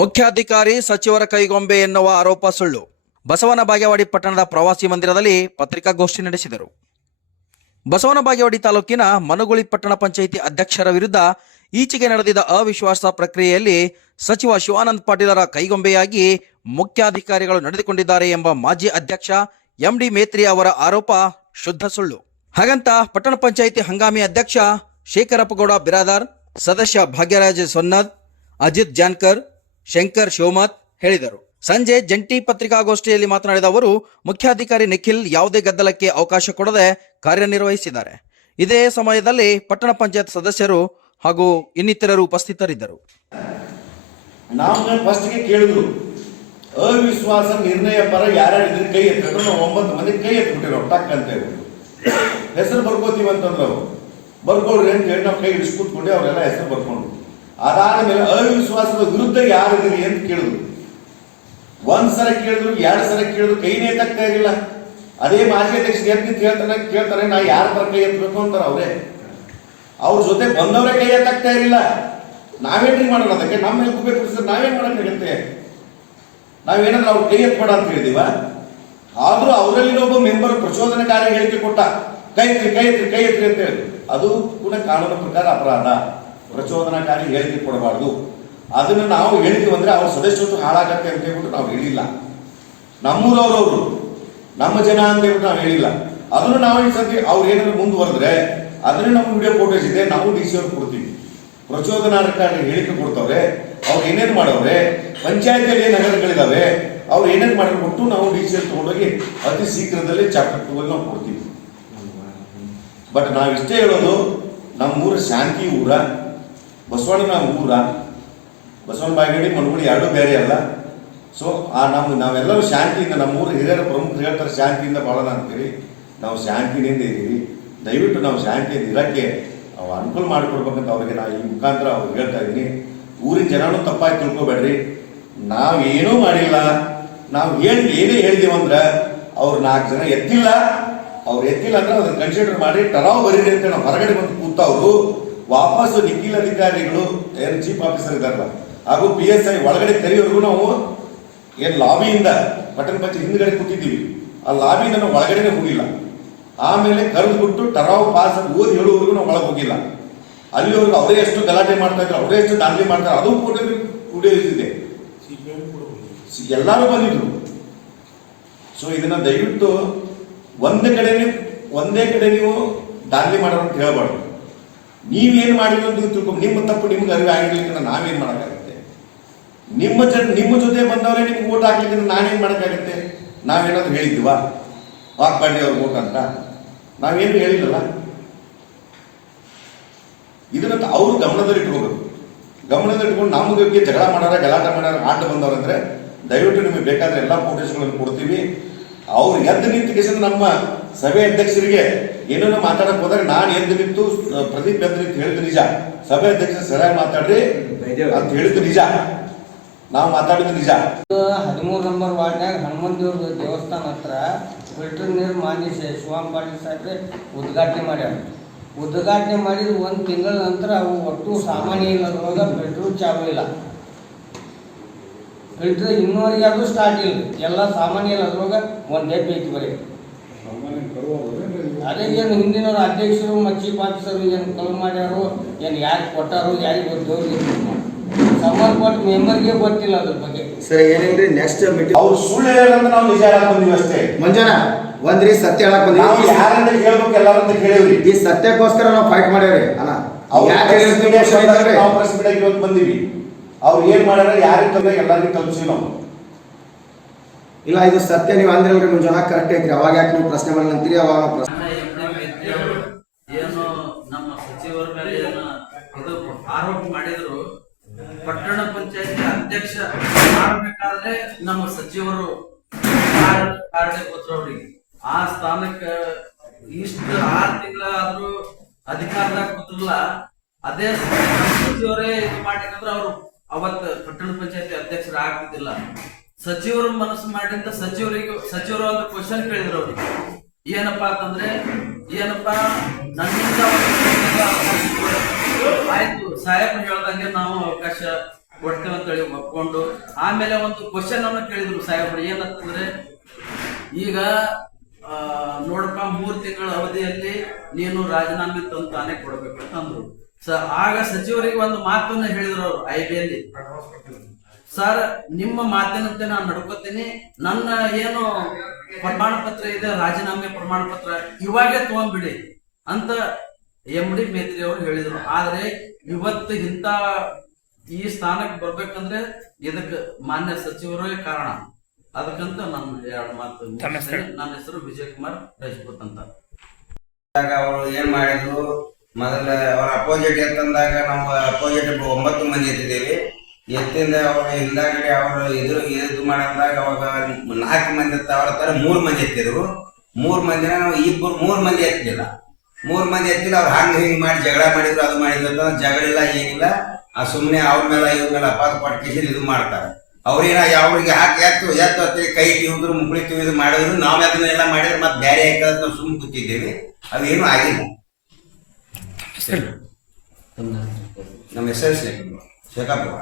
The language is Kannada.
ಮುಖ್ಯಾಧಿಕಾರಿ ಸಚಿವರ ಕೈಗೊಂಬೆ ಎನ್ನುವ ಆರೋಪ ಸುಳ್ಳು. ಬಸವನ ಬಾಗೇವಾಡಿ ಪಟ್ಟಣದ ಪ್ರವಾಸಿ ಮಂದಿರದಲ್ಲಿ ಪತ್ರಿಕಾಗೋಷ್ಠಿ ನಡೆಸಿದರು. ಬಸವನ ಬಾಗೇವಾಡಿ ತಾಲೂಕಿನ ಮನುಗುಳಿ ಪಟ್ಟಣ ಪಂಚಾಯಿತಿ ಅಧ್ಯಕ್ಷರ ವಿರುದ್ಧ ಈಚೆಗೆ ನಡೆದಿದ್ದ ಅವಿಶ್ವಾಸ ಪ್ರಕ್ರಿಯೆಯಲ್ಲಿ ಸಚಿವ ಶಿವಾನಂದ ಪಾಟೀಲರ ಕೈಗೊಂಬೆಯಾಗಿ ಮುಖ್ಯಾಧಿಕಾರಿಗಳು ನಡೆದುಕೊಂಡಿದ್ದಾರೆ ಎಂಬ ಮಾಜಿ ಅಧ್ಯಕ್ಷ ಎಂಡಿ ಮೇತ್ರಿ ಅವರ ಆರೋಪ ಶುದ್ಧ ಸುಳ್ಳು. ಹಾಗಂತ ಪಟ್ಟಣ ಪಂಚಾಯಿತಿ ಹಂಗಾಮಿ ಅಧ್ಯಕ್ಷ ಶೇಖರಪ್ಪಗೌಡ ಬಿರಾದಾರ್, ಸದಸ್ಯ ಭಾಗ್ಯರಾಜ ಸೊನ್ನದ್, ಅಜಿತ್ ಜಾನ್ಕರ್ ಶಂಕರ್ ಶಿವಮತ್ ಹೇಳಿದರು. ಸಂಜೆ ಜಂಟಿ ಪತ್ರಿಕಾಗೋಷ್ಠಿಯಲ್ಲಿ ಮಾತನಾಡಿದ ಅವರು, ಮುಖ್ಯಾಧಿಕಾರಿ ನಿಖಿಲ್ ಯಾವುದೇ ಗದ್ದಲಕ್ಕೆ ಅವಕಾಶ ಕೊಡದೆ ಕಾರ್ಯನಿರ್ವಹಿಸಿದ್ದಾರೆ. ಇದೇ ಸಮಯದಲ್ಲಿ ಪಟ್ಟಣ ಪಂಚಾಯತ್ ಸದಸ್ಯರು ಹಾಗೂ ಇನ್ನಿತರರು ಉಪಸ್ಥಿತರಿದ್ದರು. ಕೇಳಿದ್ರು, ಅವಿಶ್ವಾಸ ನಿರ್ಣಯ ಪರ ಯಾರ್ಯಾರು ಇದ್ರೆ ಕೈ ಎತ್ತಿದ್ರು ಒಂಬತ್ತು ಮಂದಿ ಕೈ ಎತ್ಬಿಟ್ಟಿರೋ ಟಕ್ ಅಂತ ಹೇಳ್ಬಿಟ್ಟು. ಹೆಸರು ಬರ್ಕೋತೀವಿ ಅಂತಂದ್ರು ಬರ್ಕೊಳ್ರಿ ಅಂತ ಹೇಳಿ ನಾವು ಕೈ ಹಿಡಿಸ್ ಕೂತ್ಕೊಂಡು ಅವರೆಲ್ಲ ಹೆಸರು ಬರ್ಕೊಂಡು ಅದಾದ್ಮೇಲೆ ಅವಿಶ್ವಾಸದ ವಿರುದ್ಧ ಯಾರಿದ್ದೀರಿ ಅಂತ ಕೇಳಿದ್ರು. ಒಂದ್ ಸಲ ಕೇಳಿದ್ರು, ಎರಡು ಸಲ ಕೇಳಿದ್ರು, ಕೈನೇ ಇರಲಿಲ್ಲ. ಅದೇ ಮಾಜಿ ಅಧ್ಯಕ್ಷ ಎತ್ತಿ ಕೇಳ್ತಾನೆ ಕೇಳ್ತಾರೆ, ನಾ ಯಾರ ಪರ ಕೈ ಎತ್ತಬೇಕು ಅಂತಾರ ಅವರೇ. ಅವ್ರ ಜೊತೆ ಬಂದವರೇ ಕೈ ಎತ್ತಾಗ್ತಾ ಇರಲಿಲ್ಲ. ನಾವೇನ್ರಿ ಮಾಡೋಣ ಅದಕ್ಕೆ? ನಮ್ಮ ಮೇಲೆ ಸರ್, ನಾವೇನ್ ಮಾಡಕ್ಕಾಗತ್ತೆ ನಾವೇನಾದ್ರೂ ಅವ್ರ ಕೈ ಎತ್ಬೇಡ ಅಂತ ಹೇಳಿದೀವ? ಆದ್ರೂ ಅವರಲ್ಲಿ ಒಬ್ಬ ಮೆಂಬರ್ ಪ್ರಚೋದನಕಾರಿ ಹೇಳಿಕೆ ಕೊಟ್ಟ, ಕೈ ಎತ್ರಿ ಕೈ ಎತ್ರಿ ಕೈ ಎತ್ರಿ ಅಂತ ಹೇಳಿ. ಅದು ಕೂಡ ಕಾನೂನು ಪ್ರಕಾರ ಅಪರಾಧ. ಪ್ರಚೋದನಕಾರಿ ಹೇಳಿಕೆ ಕೊಡಬಾರ್ದು. ಅದನ್ನು ನಾವು ಹೇಳಿದ್ವಿ ಅಂದ್ರೆ ಅವ್ರ ಸದಸ್ಯರು ಹಾಳಾಗತ್ತೆ ಅಂತ ಹೇಳ್ಬಿಟ್ಟು ನಾವು ಹೇಳಿಲ್ಲ. ನಮ್ಮೂರವ್ರವ್ರು, ನಮ್ಮ ಜನ ಅಂತ ಹೇಳ್ಬಿಟ್ಟು ನಾವು ಹೇಳಿಲ್ಲ. ಅದನ್ನು ನಾವು ಈ ಸತಿ ಅವ್ರು ಏನಾದ್ರು ಮುಂದುವರೆದ್ರೆ ಅದನ್ನೇ ನಮ್ಮ ವಿಡಿಯೋ ಫೋಟೋಸ್ ಇದೆ, ನಾವು ಡಿ ಸಿ ಅವ್ರಿಗೆ ಕೊಡ್ತೀವಿ. ಪ್ರಚೋದನಾಕಾರಿ ಹೇಳಿಕೆ ಕೊಡ್ತವ್ರೆ, ಅವ್ರು ಏನೇನು ಮಾಡವ್ರೆ, ಪಂಚಾಯತಿಯಲ್ಲಿ ಏನು ನಗರಗಳಿದಾವೆ, ಅವ್ರು ಏನೇನು ಮಾಡಿಬಿಟ್ಟು ನಾವು ಡಿ ಸಿ ತಗೊಂಡೋಗಿ ಅತಿ ಶೀಘ್ರದಲ್ಲಿ ಚಾಪ್ಟರ್ ಟೂ ನಾವು ಕೊಡ್ತೀವಿ. ಬಟ್ ನಾವು ಇಷ್ಟೇ ಹೇಳೋದು, ನಮ್ಮೂರ ಶಾಂತಿ ಊರ ಬಸವಣ್ಣನ ಊರ, ಬಸವಣ್ಣ ಬಾಗೇಡಿ, ಮನಗುಡಿ ಎರಡೂ ಬೇರೆ ಅಲ್ಲ. ಸೊ ಆ ನಮ್ಮ ನಾವೆಲ್ಲರೂ ಶಾಂತಿಯಿಂದ ನಮ್ಮ ಊರು ಹಿರಿಯರ ಪ್ರಮುಖ ಹೇಳ್ತಾರೆ ಶಾಂತಿಯಿಂದ ಬಾಳೋಣ ಅಂತೀರಿ. ನಾವು ಶಾಂತಿನಿಂದ ಇದ್ದೀವಿ. ದಯವಿಟ್ಟು ನಾವು ಶಾಂತಿಯಿಂದ ಇರಕ್ಕೆ ಅವು ಅನುಕೂಲ ಮಾಡಿಕೊಡ್ಬೇಕಂತ ಅವರಿಗೆ ನಾನು ಈ ಮುಖಾಂತರ ಅವ್ರಿಗೆ ಹೇಳ್ತಾ ಇದ್ದೀನಿ. ಊರಿನ ಜನನೂ ತಪ್ಪಾಗಿ ತಿಳ್ಕೊಬೇಡ್ರಿ. ನಾವು ಏನೂ ಮಾಡಿಲ್ಲ. ನಾವು ಏನೇ ಹೇಳಿದೀವಿ ಅಂದ್ರೆ ಅವ್ರು ನಾಲ್ಕು ಜನ ಎತ್ತಿಲ್ಲ. ಅವ್ರು ಎತ್ತಿಲ್ಲ ಅಂದ್ರೆ ಅದನ್ನು ಕನ್ಸಿಡರ್ ಮಾಡಿ, ಟರಾವ್ ಬರೀರಿ ಅಂತ ನಾವು ಹೊರಗಡೆ ಬಂದು ಕೂತವ್ರು. ವಾಪಸ್ ನಿಖಿಲ್ ಅಧಿಕಾರಿಗಳು ಏನು ಚೀಫ್ ಆಫೀಸರ್ ಇದ್ದಾರಲ್ಲ, ಹಾಗೂ ಪಿ ಎಸ್ ಐ ಒಳಗಡೆ ಕರೆಯೋರ್ಗು ನಾವು ಏನು ಲಾಬಿಯಿಂದ ಬಟನ್ ಪಂಚ ಹಿಂದ್ಗಡೆ ಕೂತಿದ್ದೀವಿ. ಆ ಲಾಬಿಯಿಂದ ನಾವು ಒಳಗಡೆನೆ ಹೋಗಿಲ್ಲ. ಆಮೇಲೆ ಕರೆದು ಬಿಟ್ಟು ಟರಾವ್ ಪಾಸ್ ಓದಿ ಹೇಳುವವರೆಗೂ ನಾವು ಒಳಗೆ ಹೋಗಿಲ್ಲ. ಅಲ್ಲಿವರೆಗೂ ಅವರೇ ಎಷ್ಟು ಗಲಾಟೆ ಮಾಡ್ತಾ ಇದ್ರು, ಅವರೇ ಎಷ್ಟು ದಾಂಧಲೆ ಮಾಡ್ತಾರೆ ಅದು ಫೋಟೋ ವಿಡಿಯೋ ಇದೆ ಎಲ್ಲರೂ ಬಂದಿದ್ರು. ಸೊ ಇದನ್ನ ದಯವಿಟ್ಟು ಒಂದೇ ಕಡೆ ಒಂದೇ ಕಡೆ ನೀವು ದಾಂಧಲೆ ಮಾಡೋರು ಅಂತ ಹೇಳ್ಬಾರ್ದು. ನೀವೇನ್ ಮಾಡಿದ್ರು ಅಂತ ತಿಳ್ಕೊಂಡು ನಿಮ್ಮ ತಪ್ಪು ನಿಮ್ಗೆ ಅರಿವು ಆಗಿರ್ಲಿಕ್ಕೆ ನಾವೇನ್ ಮಾಡೋಕ್ಕಾಗತ್ತೆ? ನಿಮ್ಮ ಜನ ನಿಮ್ಮ ಜೊತೆ ಬಂದವರೇ ನಿಮ್ಗೆ ಓಟ್ ಹಾಕ್ಲಿಕ್ಕೆ ನಾನೇನ್ ಮಾಡೋಕ್ಕಾಗತ್ತೆ? ನಾವೇನಾದ್ರು ಹೇಳಿದ್ವಾ? ವಾಕ್ಪಾಂಡೆ ಅವ್ರ ಓಟ್ ಅಂತ ನಾವೇನು ಹೇಳಿಲ್ಲಲ್ಲ? ಇದನ್ನ ಅವರು ಗಮನದಲ್ಲಿಟ್ಕೋಬೇಕು. ಗಮನದಲ್ಲಿಟ್ಕೊಂಡು ನಮ್ಮ ಬಗ್ಗೆ ಜಗಳ ಮಾಡಾರ, ಗಲಾಟೆ ಮಾಡಾರ, ಆಟ ಬಂದವರಂದ್ರೆ ದಯವಿಟ್ಟು ನಿಮಗೆ ಬೇಕಾದ್ರೆ ಎಲ್ಲಾ ಫೋಟೋಸ್ಗಳನ್ನು ಕೊಡ್ತೀವಿ. ಅವ್ರು ಎದ್ದು ನಿಂತು ನಮ್ಮ ಸಭೆ ಅಧ್ಯಕ್ಷರಿಗೆ ಏನೇನೋ ಮಾತಾಡಕ್ ಹೋದಾಗ ನಾನು ಎದ್ದು ನಿಂತು ಪ್ರದೀಪ್ ಎದ್ದು ನಿಂತು ಹೇಳಿದ್ ನಿಜ. ಸಭೆ ಅಧ್ಯಕ್ಷರು ಸರಿಯಾಗಿ ಮಾತಾಡ್ರಿ ಅಂತ ಹೇಳಿದ್ದು ನಿಜ. ನಾವು ಮಾತಾಡಿದ್ದು ನಿಜ. ಹದಿಮೂರು ನಂಬರ್ ವಾರ್ಡ್ನಾಗ ಹನುಮಂತ ದೇವ್ರ ದೇವಸ್ಥಾನ ಹತ್ರ ಫಿಲ್ಟರ್ ನೀರು ಮಾನ್ಯ ಶಿವಾಮ್ ಶಿವಂ ಪಾಟೀಲ್ ಸಾಹೇಬ್ರೆ ಉದ್ಘಾಟನೆ ಮಾಡ್ಯಾರ. ಉದ್ಘಾಟನೆ ಮಾಡಿದ ಒಂದು ತಿಂಗಳ ನಂತರ ಅವು ಒಟ್ಟು ಸಾಮಾನ್ಯ ಇಲ್ಲದ್ರೊಳಗ ಫಿಲ್ಟ್ರು ಚಾಲು ಇಲ್ಲ. ಫಿಲ್ಟರ್ ಇನ್ನೂವರೆಗೆ ಅದು ಸ್ಟಾರ್ಟ್ ಇಲ್ಲ. ಎಲ್ಲ ಸಾಮಾನ್ಯ ಇಲ್ಲ ಅದ್ರೊಳಗೆ ಒಂದು ಡೆಪ್ ಐತಿ ಬರೀ. ಅದೇ ಏನು ಹಿಂದಿನವ್ರು ಅಧ್ಯಕ್ಷರು ಮತ್ತು ಚೀಫ್ ಆಫೀಸರು ಏನು ಕಲ್ ಮಾಡ್ಯಾರು ಏನು ಯಾರು ಕೊಟ್ಟಾರು ಯಾರಿಗೆ ಗೊತ್ತವ್ರಿಗೆ ಸಂಬಂಧಪಟ್ಟ ಮೆಂಬರ್ಗೆ ಗೊತ್ತಿಲ್ಲ ಅದ್ರ ಬಗ್ಗೆ. ಸರ್ ಏನೇನ್ರಿ ನೆಕ್ಸ್ಟ್ ಮೀಟಿಂಗ್ ಅವ್ರು ಸುಳ್ಳು ಹೇಳೋದಂತ ನಾವು ನಿಜ ಹೇಳಕ್ ಬಂದೀವಿ ಅಷ್ಟೇ. ಮಂಜಾನ ಒಂದ್ರಿ ಸತ್ಯ ಹೇಳಕ್ ನಾವು ಬಂದಿವಿ ಯಾರಂತ ಕೇಳ್ಬೇಕು ಎಲ್ಲರಂತ ಕೇಳಿವ್ರಿ. ಈ ಸತ್ಯಕ್ಕೋಸ್ಕರ ನಾವು ಫೈಟ್ ಮಾಡೇವ್ರಿ ಅಣ್ಣ ಅವ್ರು ಯಾಕೆ ಬಂದೀವಿ. ಅವ್ರು ಏನ್ ಮಾಡ್ಯಾರ ಯಾರಿಗೆ ತಂದ್ರೆ ಎಲ್ಲರಿಗೂ ತಲುಪಿಸಿ ನಾವು. ಇಲ್ಲ ಇದು ಸತ್ಯ ನೀವು ಅಂದ್ರೆ ನಿಮ್ಮ ಜನ ಕರೆಕ್ಟ್ ಐತ್ರಿ. ಅವಾಗ ಯಾಕೆ ನೀವು ಪ್ರಶ್ನೆ ಮಾಡಲ್ಲ ಅಂತೀರಿ? ಅವಾಗ ಪ್ರಶ್ನೆ. ಏನು ನಮ್ಮ ಸಚಿವರ ಮೇಲೆ ಏನು ಇದು ಆರೋಪ ಮಾಡಿದ್ರು. ಪಟ್ಟಣ ಪಂಚಾಯತ್ ಅಧ್ಯಕ್ಷ ಮಾಡಬೇಕಾದ್ರೆ ನಮ್ಮ ಸಚಿವರು ಅವ್ರಿಗೆ. ಆ ಸ್ಥಾನಕ್ಕೆ ಇಷ್ಟು ಆರು ತಿಂಗಳಾದ್ರೂ ಅಧಿಕಾರದಾಗ ಕೂತಿಲ್ಲ ಅದೇ ಸಚಿವರೇ ಇದು ಮಾಡಿದ್ರೆ ಅವರು. ಅವತ್ತು ಪಟ್ಟಣ ಪಂಚಾಯತಿ ಅಧ್ಯಕ್ಷರು ಆಗ್ತಿದ್ದಿಲ್ಲ. ಸಚಿವರು ಮನಸ್ಸು ಮಾಡಿದಂತ ಸಚಿವರಿಗೆ ಸಚಿವರು ಅಂತ ಕ್ವಶನ್ ಕೇಳಿದ್ರು ಅವ್ರಿಗೆ ಏನಪ್ಪಾ ಅಂತಂದ್ರೆ, ಏನಪ್ಪಾ, ನನ್ನಿಂದ ಆಯ್ತು. ಸಾಹೇಬ್ ಹೇಳ್ದಂಗೆ ನಾವು ಅವಕಾಶ ಕೊಡ್ತೇವೆ ಅಂತೇಳಿ ಒಪ್ಕೊಂಡು, ಆಮೇಲೆ ಒಂದು ಕ್ವಶನ್ ಅನ್ನು ಕೇಳಿದ್ರು ಸಾಹೇಬ್ರು. ಏನಂತಂದ್ರೆ, ಈಗ ನೋಡಪ್ಪ, ಮೂರ್ ತಿಂಗಳ ಅವಧಿಯಲ್ಲಿ ನೀನು ರಾಜೀನಾಮೆ ತಂದು ತಾನೇ ಕೊಡ್ಬೇಕು ಅಂತ ಅಂದ್ರು ಸ ಆಗ ಸಚಿವರಿಗೆ ಒಂದು ಮಾತನ್ನ ಹೇಳಿದ್ರು ಅವರು ಐ ಬಿ ಅಲ್ಲಿ ಸರ್ ನಿಮ್ಮ ಮಾತಿನಂತೆ ನಾನು ನಡ್ಕೋತೀನಿ. ನನ್ನ ಏನು ಪ್ರಮಾಣ ಪತ್ರ ಇದೆ ರಾಜೀನಾಮೆ ಪ್ರಮಾಣ ಪತ್ರ ಇವಾಗೆ ತಗೊಂಡ್ಬಿಡಿ ಅಂತ ಎಂ ಡಿ ಮೇತ್ರಿ ಅವರು ಹೇಳಿದ್ರು. ಆದ್ರೆ ಇವತ್ತು ಇಂಥ ಈ ಸ್ಥಾನಕ್ಕೆ ಬರ್ಬೇಕಂದ್ರೆ ಇದಕ್ಕೆ ಮಾನ್ಯ ಸಚಿವರೇ ಕಾರಣ. ಅದಕ್ಕಂತ ನನ್ನ ಎರಡು ಮಾತು ನನ್ನ ಹೆಸರು ವಿಜಯ್ ಕುಮಾರ್ ರಜಪೂತ್ ಅಂತ. ಆಗ ಅವರು ಏನ್ ಮಾಡಿದ್ರು? ಮೊದಲ ಅವ್ರ ಅಪೋಸಿಟ್ ಎತ್ತಂದಾಗ ನಾವು ಅಪೋಸಿಟ್ ಒಂಬತ್ತು ಮಂದಿ ಎತ್ತಿದ್ದೇವೆ. ಎತ್ತಿಂದ ಅವರು ಹಿಂದಾಗಡೆ ಅವರು ಎದುರು ಇದು ಮಾಡಂದಾಗ ಅವಾಗ ನಾಲ್ಕು ಮಂದಿ ಎತ್ತ ಅವ್ರ ತರ ಮೂರು ಮಂದಿ ಎತ್ತಿದ್ರು. ಮೂರು ಮಂದಿನ ನಾವು ಇಬ್ಬರು ಮೂರು ಮಂದಿ ಎತ್ತಿಲ್ಲ. ಮೂರು ಮಂದಿ ಎತ್ತಿಲ್ಲ, ಅವ್ರು ಹಂಗೆ ಹಿಂಗೆ ಮಾಡಿ ಜಗಳ ಮಾಡಿದ್ರು, ಅದು ಮಾಡಿದ್ರು ಜಗಳ ಇಲ್ಲ ಏನಿಲ್ಲ. ಆ ಸುಮ್ಮನೆ ಅವ್ರ ಮೇಲೆ, ಇವ್ರ ಮೇಲೆ ಅಪಾದ ಪಟ್ಕೇಸಿ ಇದು ಮಾಡ್ತಾರೆ. ಅವ್ರೇನ ಅವ್ರಿಗೆ ಹಾಕಿ ಎತ್ತು ಎತ್ತು ಹತ್ತಿ ಕೈ ತಿಂದ್ರು ಮುಗುಳಿ ತಿವಿದು ಮಾಡಿದ್ರು ನಾವು ಅದನ್ನೆಲ್ಲ ಮಾಡಿದ್ರೆ ಮತ್ತೆ ಬೇರೆ ಹಾಕದ ನಾವು ಸುಮ್ಮನೆ ಕೂತಿದ್ದೇವೆ. ಅವೇನು ಆಗಿಲ್ಲ. ನಮ್ಮ ಹೆಸರು ಶೇಖಾಪುರ